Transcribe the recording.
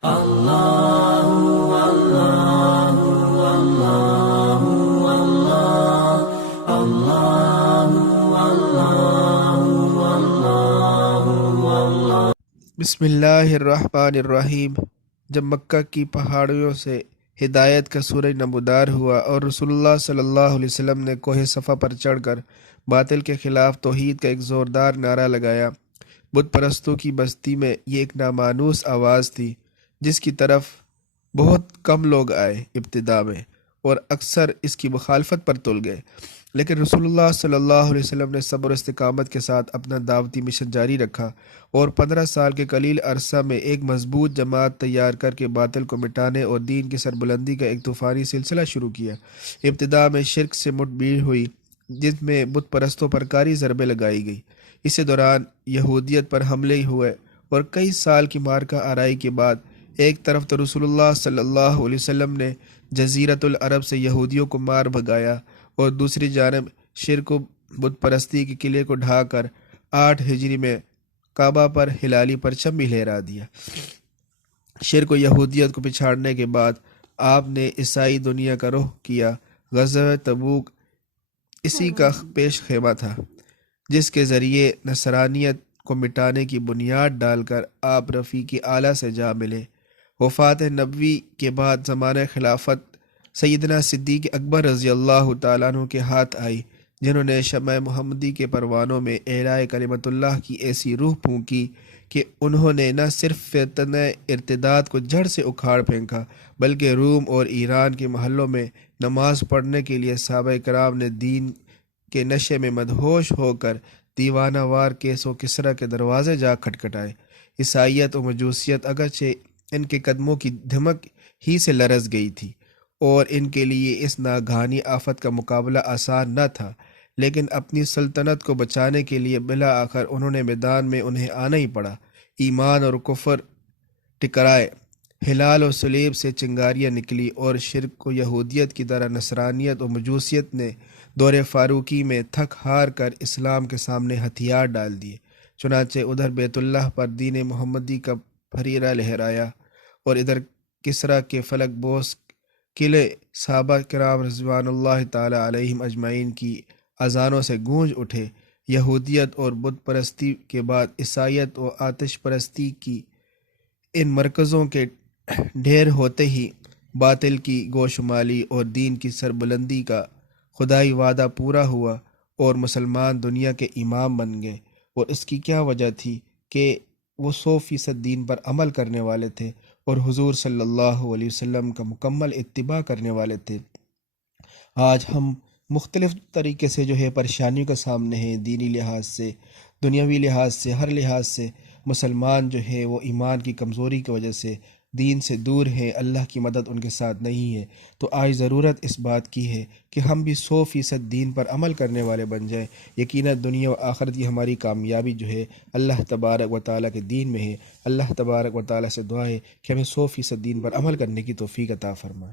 بسم اللہ الرحمن الرحیم۔ جب مکہ کی پہاڑیوں سے ہدایت کا سورج نمودار ہوا اور رسول اللہ صلی اللہ علیہ وسلم نے کوہ صفا پر چڑھ کر باطل کے خلاف توحید کا ایک زوردار نعرہ لگایا، بت پرستوں کی بستی میں یہ ایک نامانوس آواز تھی جس کی طرف بہت کم لوگ آئے ابتدا میں، اور اکثر اس کی مخالفت پر تل گئے، لیکن رسول اللہ صلی اللہ علیہ وسلم نے صبر و استقامت کے ساتھ اپنا دعوتی مشن جاری رکھا اور 15 سال کے قلیل عرصہ میں ایک مضبوط جماعت تیار کر کے باطل کو مٹانے اور دین کی سربلندی کا ایک طوفانی سلسلہ شروع کیا۔ ابتدا میں شرک سے مٹبھیڑ ہوئی جس میں بت پرستوں پر کاری ضربیں لگائی گئی۔ اسی دوران یہودیت پر حملے ہوئے اور کئی سال کی مارکہ آرائی کے بعد ایک طرف تو رسول اللہ صلی اللہ علیہ وسلم نے جزیرۃ العرب سے یہودیوں کو مار بھگایا اور دوسری جانب شرک و بت پرستی کے قلعے کو ڈھا کر 8 ہجری میں کعبہ پر ہلالی پرچم بھی لہرا دیا۔ شرک و یہودیت کو پچھاڑنے کے بعد آپ نے عیسائی دنیا کا رخ کیا۔ غزوہ تبوک اسی کا پیش خیمہ تھا جس کے ذریعے نصرانیت کو مٹانے کی بنیاد ڈال کر آپ رفیق اعلیٰ سے جا ملے۔ وفات نبوی کے بعد زمانہ خلافت سیدنا صدیق اکبر رضی اللہ تعالیٰ عنہ کے ہاتھ آئی، جنہوں نے شمع محمدی کے پروانوں میں اعلاء کلمت اللہ کی ایسی روح پھونکی کہ انہوں نے نہ صرف فتنہ ارتداد کو جڑ سے اکھاڑ پھینکا بلکہ روم اور ایران کے محلوں میں نماز پڑھنے کے لیے صحابہ کرام نے دین کے نشے میں مدہوش ہو کر دیوانہ وار کیس و کسریٰ کے دروازے جا کھٹکھٹائے۔ عیسائیت و مجوسیت اگرچہ ان کے قدموں کی دھمک ہی سے لرز گئی تھی اور ان کے لیے اس ناگہانی آفت کا مقابلہ آسان نہ تھا، لیکن اپنی سلطنت کو بچانے کے لیے بالآخر انہوں نے میدان میں انہیں آنا ہی پڑا۔ ایمان اور کفر ٹکرائے، ہلال و صلیب سے چنگاریاں نکلی اور شرک و یہودیت کی طرح نصرانیت و مجوسیت نے دور فاروقی میں تھک ہار کر اسلام کے سامنے ہتھیار ڈال دیے۔ چنانچہ ادھر بیت اللہ پر دین محمدی کا پھریرا لہرایا اور ادھر کسریٰ کے فلک بوس قلعے صحابہ کرام رضوان اللہ تعالی علیہم اجمعین کی اذانوں سے گونج اٹھے۔ یہودیت اور بت پرستی کے بعد عیسائیت و آتش پرستی کی ان مرکزوں کے ڈھیر ہوتے ہی باطل کی گوشمالی اور دین کی سربلندی کا خدائی وعدہ پورا ہوا اور مسلمان دنیا کے امام بن گئے۔ اور اس کی کیا وجہ تھی کہ وہ 100% دین پر عمل کرنے والے تھے اور حضور صلی اللہ علیہ وسلم کا مکمل اتباع کرنے والے تھے۔ آج ہم مختلف طریقے سے پریشانیوں کے سامنے ہیں، دینی لحاظ سے، دنیاوی لحاظ سے، ہر لحاظ سے مسلمان وہ ایمان کی کمزوری کی وجہ سے دین سے دور ہیں، اللہ کی مدد ان کے ساتھ نہیں ہے۔ تو آج ضرورت اس بات کی ہے کہ ہم بھی 100% دین پر عمل کرنے والے بن جائیں۔ یقیناً دنیا و آخرت کی ہماری کامیابی اللہ تبارک و تعالیٰ کے دین میں ہے۔ اللہ تبارک و تعالیٰ سے دعا ہے کہ ہمیں 100% دین پر عمل کرنے کی توفیق عطا فرمائے۔